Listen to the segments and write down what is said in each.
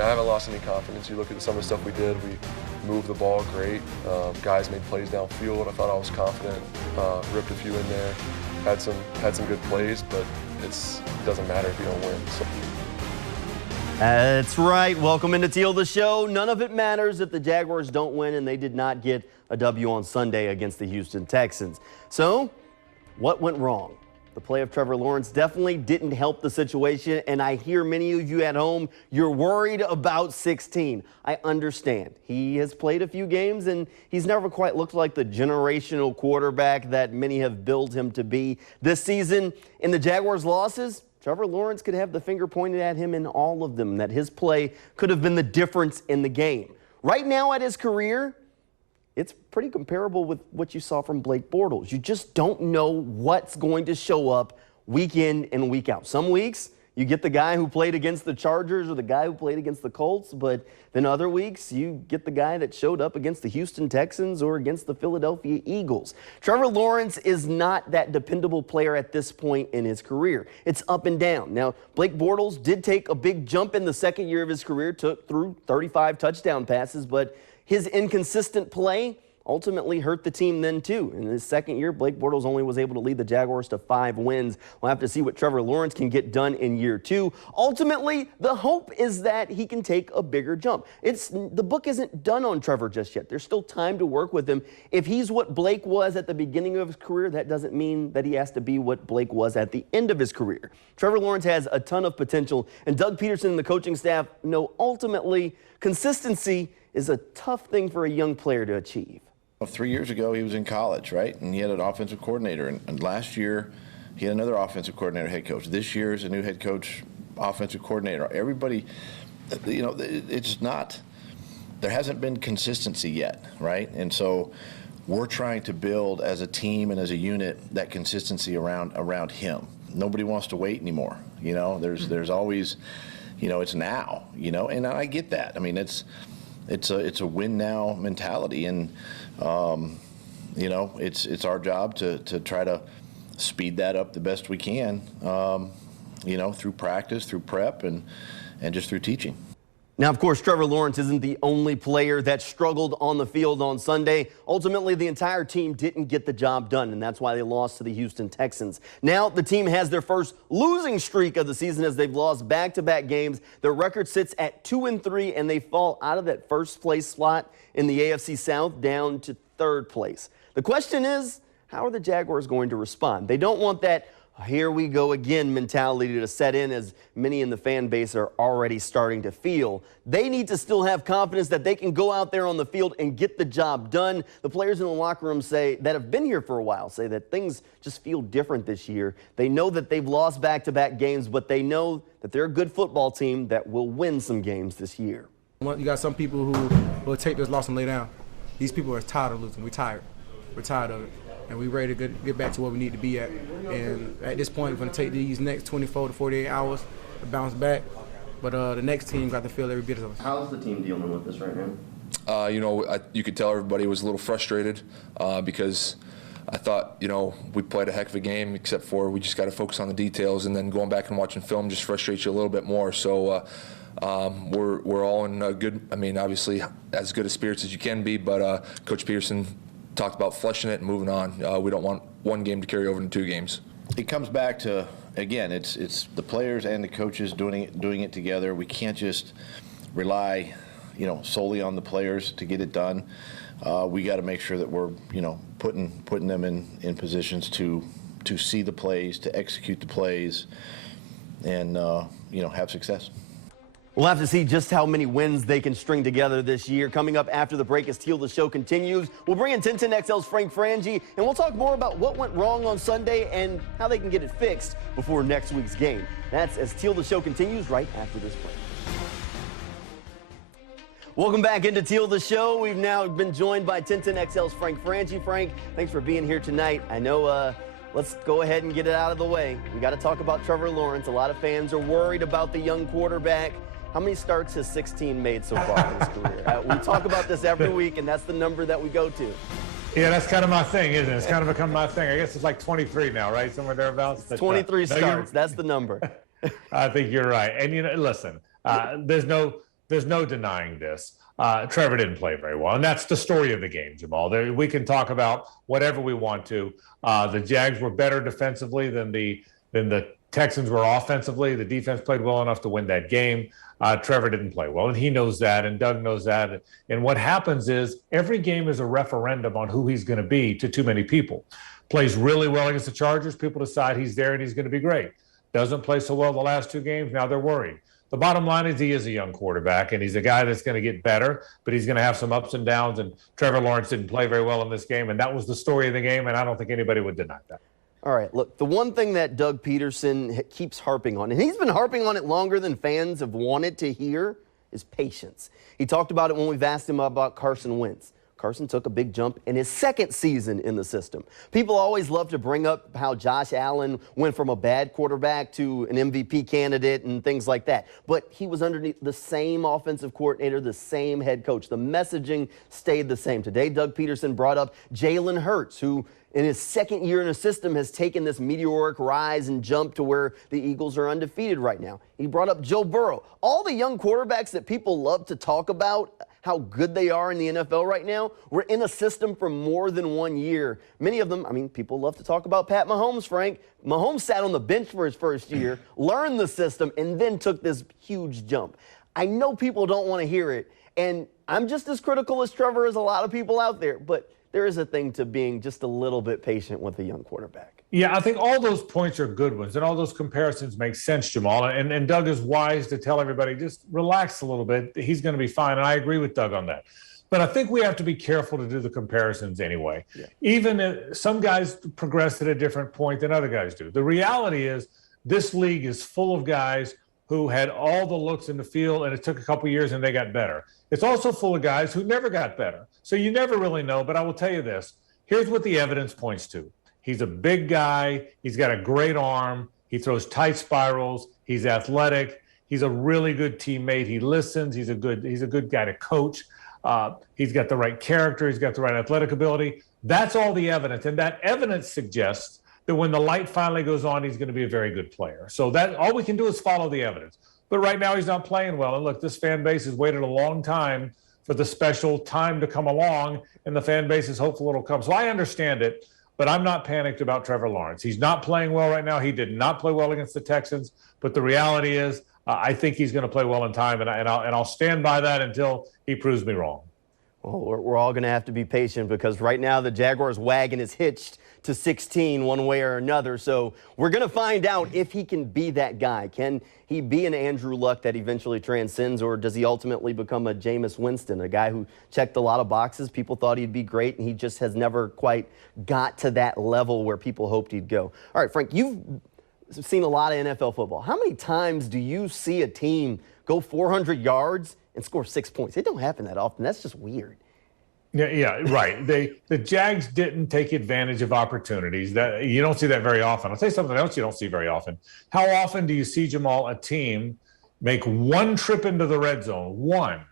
I haven't lost any confidence. You look at some of the stuff we did. We moved the ball great. Guys made plays downfield. I thought I was confident. Ripped a few in there. Had some good plays, but it doesn't matter if you don't win. So. That's right. Welcome into Teal the Show. None of it matters if the Jaguars don't win, and they did not get a W on Sunday against the Houston Texans. So, what went wrong? The play of Trevor Lawrence definitely didn't help the situation, and I hear many of you at home, you're worried about 16. I understand. He has played a few games, and he's never quite looked like the generational quarterback that many have billed him to be. This season, in the Jaguars' losses, Trevor Lawrence could have the finger pointed at him in all of them, that his play could have been the difference in the game. Right now at his career, it's pretty comparable with what you saw from Blake Bortles. You just don't know what's going to show up week in and week out. Some weeks, you get the guy who played against the Chargers or the guy who played against the Colts, but then other weeks, you get the guy that showed up against the Houston Texans or against the Philadelphia Eagles. Trevor Lawrence is not that dependable player at this point in his career. It's up and down. Now, Blake Bortles did take a big jump in the second year of his career, took through 35 touchdown passes, but his inconsistent play ultimately hurt the team then too. In his second year, Blake Bortles only was able to lead the Jaguars to 5 wins. We'll have to see what Trevor Lawrence can get done in year 2. Ultimately, the hope is that he can take a bigger jump. The book isn't done on Trevor just yet. There's still time to work with him. If he's what Blake was at the beginning of his career, that doesn't mean that he has to be what Blake was at the end of his career. Trevor Lawrence has a ton of potential, and Doug Peterson and the coaching staff know ultimately consistency is a tough thing for a young player to achieve. 3 years ago, he was in college, right? And he had an offensive coordinator. And last year, he had another offensive coordinator, head coach. This year is a new head coach, offensive coordinator. Everybody, you know, it's not, there hasn't been consistency yet, right? And so we're trying to build as a team and as a unit that consistency around him. Nobody wants to wait anymore. You know, there's always, you know, it's now, you know, and I get that. I mean, it's a win now mentality, and you know, it's our job to try to speed that up the best we can, you know, through practice, through prep, and just through teaching. Now, of course, Trevor Lawrence isn't the only player that struggled on the field on Sunday. Ultimately, the entire team didn't get the job done, and that's why they lost to the Houston Texans. Now, the team has their first losing streak of the season as they've lost back-to-back games. Their record sits at 2-3, and they fall out of that first-place slot in the AFC South down to third place. The question is, how are the Jaguars going to respond? They don't want that here we go again mentality to set in, as many in the fan base are already starting to feel. They need to still have confidence that they can go out there on the field and get the job done. The players in the locker room that have been here for a while say that things just feel different this year. They know that they've lost back-to-back games, but they know that they're a good football team that will win some games this year. You got some people who will take this loss and lay down. These people are tired of losing. We're tired. We're tired of it. And we're ready to get back to where we need to be at. And at this point, we're going to take these next 24 to 48 hours to bounce back. But the next team got to feel every bit of us. How's the team dealing with this right now? You know, you could tell everybody was a little frustrated because I thought, you know, we played a heck of a game, except for we just got to focus on the details, and then going back and watching film just frustrates you a little bit more. So we're all in good, I mean, obviously as good a spirits as you can be, but Coach Peterson talked about flushing it and moving on. We don't want one game to carry over into 2 games. It comes back to, again, it's the players and the coaches doing it together. We can't just rely, you know, solely on the players to get it done. We got to make sure that we're, you know, putting them in positions to see the plays, to execute the plays, and you know, have success. We'll have to see just how many wins they can string together this year. Coming up after the break as Teal the Show continues, we'll bring in 1010XL's Frank Frangie, and we'll talk more about what went wrong on Sunday and how they can get it fixed before next week's game. That's as Teal the Show continues right after this break. Welcome back into Teal the Show. We've now been joined by 1010XL's Frank Frangie. Frank, thanks for being here tonight. I know let's go ahead and get it out of the way. We got to talk about Trevor Lawrence. A lot of fans are worried about the young quarterback. How many starts has 16 made so far in his career? We talk about this every week, and that's the number that we go to. Yeah, that's kind of my thing, isn't it? It's kind of become my thing. I guess it's like 23 now, right? Somewhere thereabouts. 23 starts. That's the number. I think you're right. And, you know, listen, there's no there's no denying this. Trevor didn't play very well, and that's the story of the game, Jamal. We can talk about whatever we want to. The Jags were better defensively than the Texans were offensively. The defense played well enough to win that game. Trevor didn't play well, and he knows that, and Doug knows that. And what happens is every game is a referendum on who he's going to be to too many people. Plays really well against the Chargers, people decide he's there and he's going to be great. Doesn't play so well the last 2 games, now they're worried. The bottom line is he is a young quarterback, and he's a guy that's going to get better, but he's going to have some ups and downs, and Trevor Lawrence didn't play very well in this game, and that was the story of the game, and I don't think anybody would deny that. All right, look, the one thing that Doug Peterson keeps harping on, and he's been harping on it longer than fans have wanted to hear, is patience. He talked about it when we've asked him about Carson Wentz. Carson took a big jump in his 2nd season in the system. People always love to bring up how Josh Allen went from a bad quarterback to an MVP candidate and things like that. But he was underneath the same offensive coordinator, the same head coach. The messaging stayed the same. Today, Doug Peterson brought up Jalen Hurts, who in his 2nd year in a system has taken this meteoric rise and jump to where the Eagles are undefeated right now. He brought up Joe Burrow. All the young quarterbacks that people love to talk about how good they are in the NFL right now, were in a system for more than 1 year. Many of them, I mean, people love to talk about Pat Mahomes, Frank. Mahomes sat on the bench for his first year, learned the system, and then took this huge jump. I know people don't want to hear it, and I'm just as critical as Trevor as a lot of people out there, but there is a thing to being just a little bit patient with a young quarterback. Yeah, I think all those points are good ones, and all those comparisons make sense, Jamal. And Doug is wise to tell everybody, just relax a little bit. He's going to be fine, and I agree with Doug on that. But I think we have to be careful to do the comparisons anyway. Yeah. Even if some guys progress at a different point than other guys do. The reality is this league is full of guys who had all the looks in the field, and it took a couple years, and they got better. It's also full of guys who never got better. So you never really know, but I will tell you this. Here's what the evidence points to. He's a big guy. He's got a great arm. He throws tight spirals. He's athletic. He's a really good teammate. He listens. He's a good guy to coach. He's got the right character. He's got the right athletic ability. That's all the evidence. And that evidence suggests that when the light finally goes on, he's going to be a very good player. So that all we can do is follow the evidence. But right now he's not playing well. And look, this fan base has waited a long time for the special time to come along, and the fan base is hopeful it'll come. So I understand it. But I'm not panicked about Trevor Lawrence. He's not playing well right now. He did not play well against the Texans. But the reality is, I think he's going to play well in time, and I'll stand by that until he proves me wrong. Well, we're all going to have to be patient because right now the Jaguars' wagon is hitched to 16 one way or another. So we're going to find out if he can be that guy. Can he be an Andrew Luck that eventually transcends, or does he ultimately become a Jameis Winston, a guy who checked a lot of boxes? People thought he'd be great, and he just has never quite got to that level where people hoped he'd go. All right, Frank, you've seen a lot of NFL football. How many times do you see a team go 400 yards and score 6 points? It don't happen that often. That's just weird. Yeah, right. The Jags didn't take advantage of opportunities. That you don't see that very often. I'll tell you something else you don't see very often. How often do you see, Jamal, a team make one trip into the red zone? One.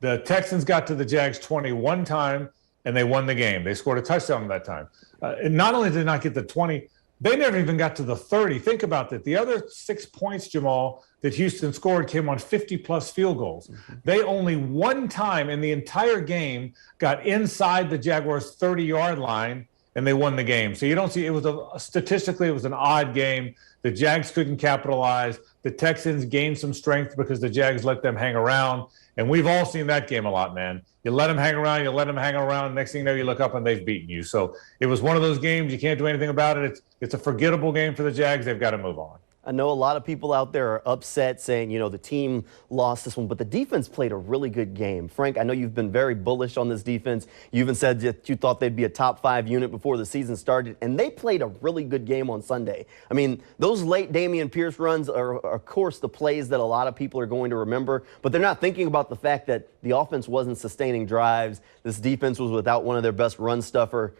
The Texans got to the Jags 21 time, and they won the game. They scored a touchdown that time. And not only did they not get the 20, they never even got to the 30. Think about that. The other 6 points, Jamal, that Houston scored came on 50-plus field goals. Mm-hmm. They only one time in the entire game got inside the Jaguars' 30-yard line, and they won the game. So you don't see – it was statistically, it was an odd game. The Jags couldn't capitalize. The Texans gained some strength because the Jags let them hang around. And we've all seen that game a lot, man. You let them hang around, you let them hang around. Next thing you know, you look up and they've beaten you. So it was one of those games. You can't do anything about it. It's a forgettable game for the Jags. They've got to move on. I know a lot of people out there are upset saying, you know, the team lost this one, but the defense played a really good game. Frank, I know you've been very bullish on this defense. You even said that you thought they'd be a top 5 unit before the season started, and they played a really good game on Sunday. I mean, those late Dameon Pierce runs are, of course, the plays that a lot of people are going to remember, but they're not thinking about the fact that the offense wasn't sustaining drives. This defense was without one of their best run stuffer.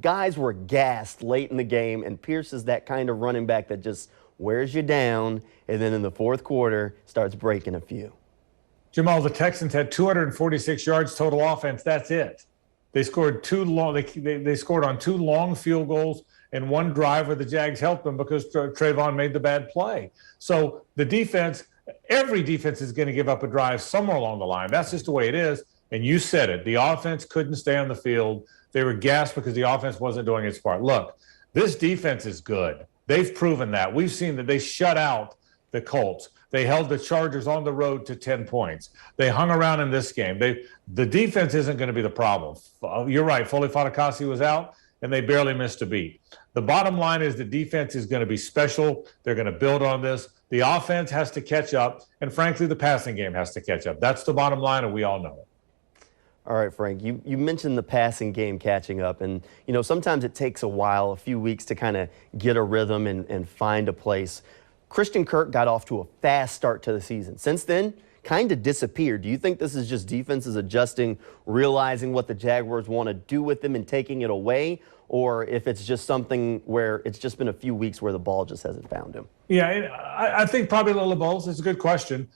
Guys were gassed late in the game, and Pierce is that kind of running back that just wears you down, and then in the fourth quarter starts breaking a few. Jamal, the Texans had 246 yards total offense. That's it. They scored they scored on 2 long field goals and one drive where the Jags helped them because Trayvon made the bad play. So the defense Every defense is going to give up a drive somewhere along the line. That's just the way it is. And you said it. The offense couldn't stay on the field. They were gassed because the offense wasn't doing its part. Look, this defense is good. They've proven that. We've seen that they shut out the Colts. They held the Chargers on the road to 10 points. They hung around in this game. The defense isn't going to be the problem. You're right. Foley Fatukasi was out, and they barely missed a beat. The bottom line is the defense is going to be special. They're going to build on this. The offense has to catch up, and frankly, the passing game has to catch up. That's the bottom line, and we all know it. All right, Frank, you mentioned the passing game catching up, and, sometimes it takes a while, a few weeks to kind of get a rhythm and find a place. Christian Kirk got off to a fast start to the season. Since then, kind of disappeared. Do you think this is just defenses adjusting, realizing what the Jaguars want to do with him and taking it away? Or if it's just something where it's just been a few weeks where the ball just hasn't found him? Yeah, I think probably a little of both. It's a good question.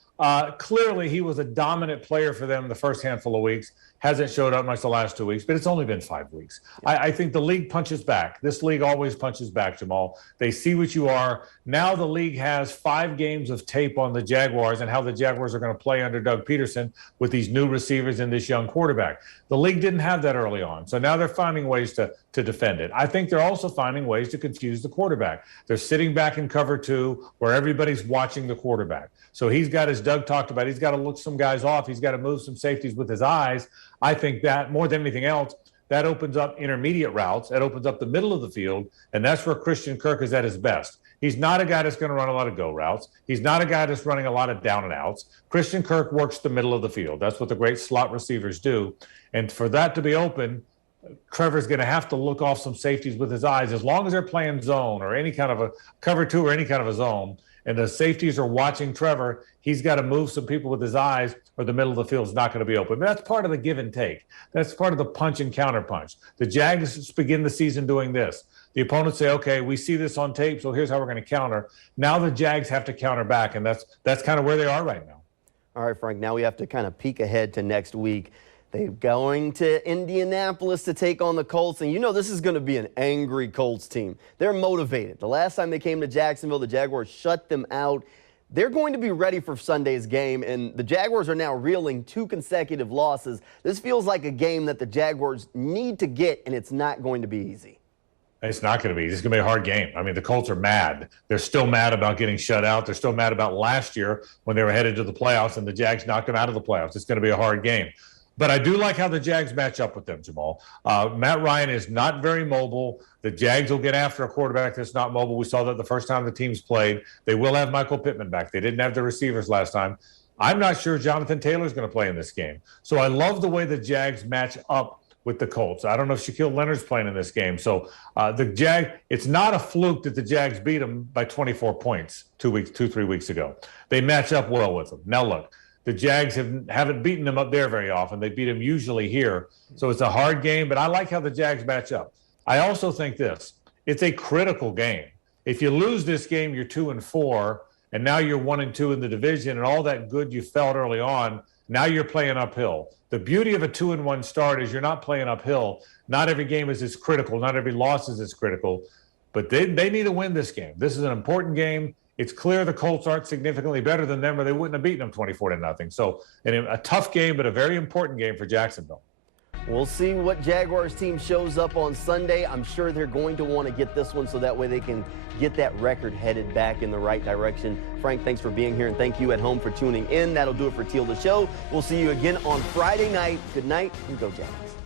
Clearly, he was a dominant player for them the first handful of weeks. Hasn't showed up much the last 2 weeks, but it's only been 5 weeks. Yeah. I think the league punches back. This league always punches back, Jamal. They see what you are. Now the league has 5 games of tape on the Jaguars and how the Jaguars are going to play under Doug Peterson with these new receivers and this young quarterback. The league didn't have that early on, so now they're finding ways to defend it. I think they're also finding ways to confuse the quarterback. They're sitting back in cover 2 where everybody's watching the quarterback. So he's got, as Doug talked about, he's got to look some guys off. He's got to move some safeties with his eyes. I think that more than anything else, that opens up intermediate routes. That opens up the middle of the field, and that's where Christian Kirk is at his best. He's not a guy that's going to run a lot of go routes. He's not a guy that's running a lot of down and outs. Christian Kirk works the middle of the field. That's what the great slot receivers do. And for that to be open, Trevor's going to have to look off some safeties with his eyes. As long as they're playing zone or any kind of a cover 2 or any kind of a zone, and the safeties are watching Trevor, he's got to move some people with his eyes or the middle of the field is not going to be open. But that's part of the give and take. That's part of the punch and counter punch. The Jags begin the season doing this. The opponents say, okay, we see this on tape, so here's how we're going to counter. Now the Jags have to counter back, and that's kind of where they are right now. All right, Frank, now we have to kind of peek ahead to next week. They're going to Indianapolis to take on the Colts, and this is going to be an angry Colts team. They're motivated. The last time they came to Jacksonville, the Jaguars shut them out. They're going to be ready for Sunday's game, and the Jaguars are now reeling 2 consecutive losses. This feels like a game that the Jaguars need to get, and it's not going to be easy. It's not going to be. It's going to be a hard game. I mean, the Colts are mad. They're still mad about getting shut out. They're still mad about last year when they were headed to the playoffs and the Jags knocked them out of the playoffs. It's going to be a hard game. But I do like how the Jags match up with them, Jamal. Matt Ryan is not very mobile. The Jags will get after a quarterback that's not mobile. We saw that the first time the teams played. They will have Michael Pittman back. They didn't have the receivers last time. I'm not sure Jonathan Taylor is going to play in this game. So I love the way the Jags match up with the Colts. I don't know if Shaquille Leonard's playing in this game. So it's not a fluke that the Jags beat them by 24 points 3 weeks ago. They match up well with them. Now look, the Jags haven't beaten them up there very often. They beat them usually here. So it's a hard game, but I like how the Jags match up. I also think it's a critical game. If you lose this game, you're 2-4, and now you're 1-2 in the division, and all that good you felt early on, now you're playing uphill. The beauty of a 2-1 start is you're not playing uphill. Not every game is as critical. Not every loss is as critical. But they need to win this game. This is an important game. It's clear the Colts aren't significantly better than them, or they wouldn't have beaten them 24-0. So a tough game, but a very important game for Jacksonville. We'll see what Jaguars team shows up on Sunday. I'm sure they're going to want to get this one so that way they can get that record headed back in the right direction. Frank, thanks for being here, and thank you at home for tuning in. That'll do it for Teal the Show. We'll see you again on Friday night. Good night, and go Jags.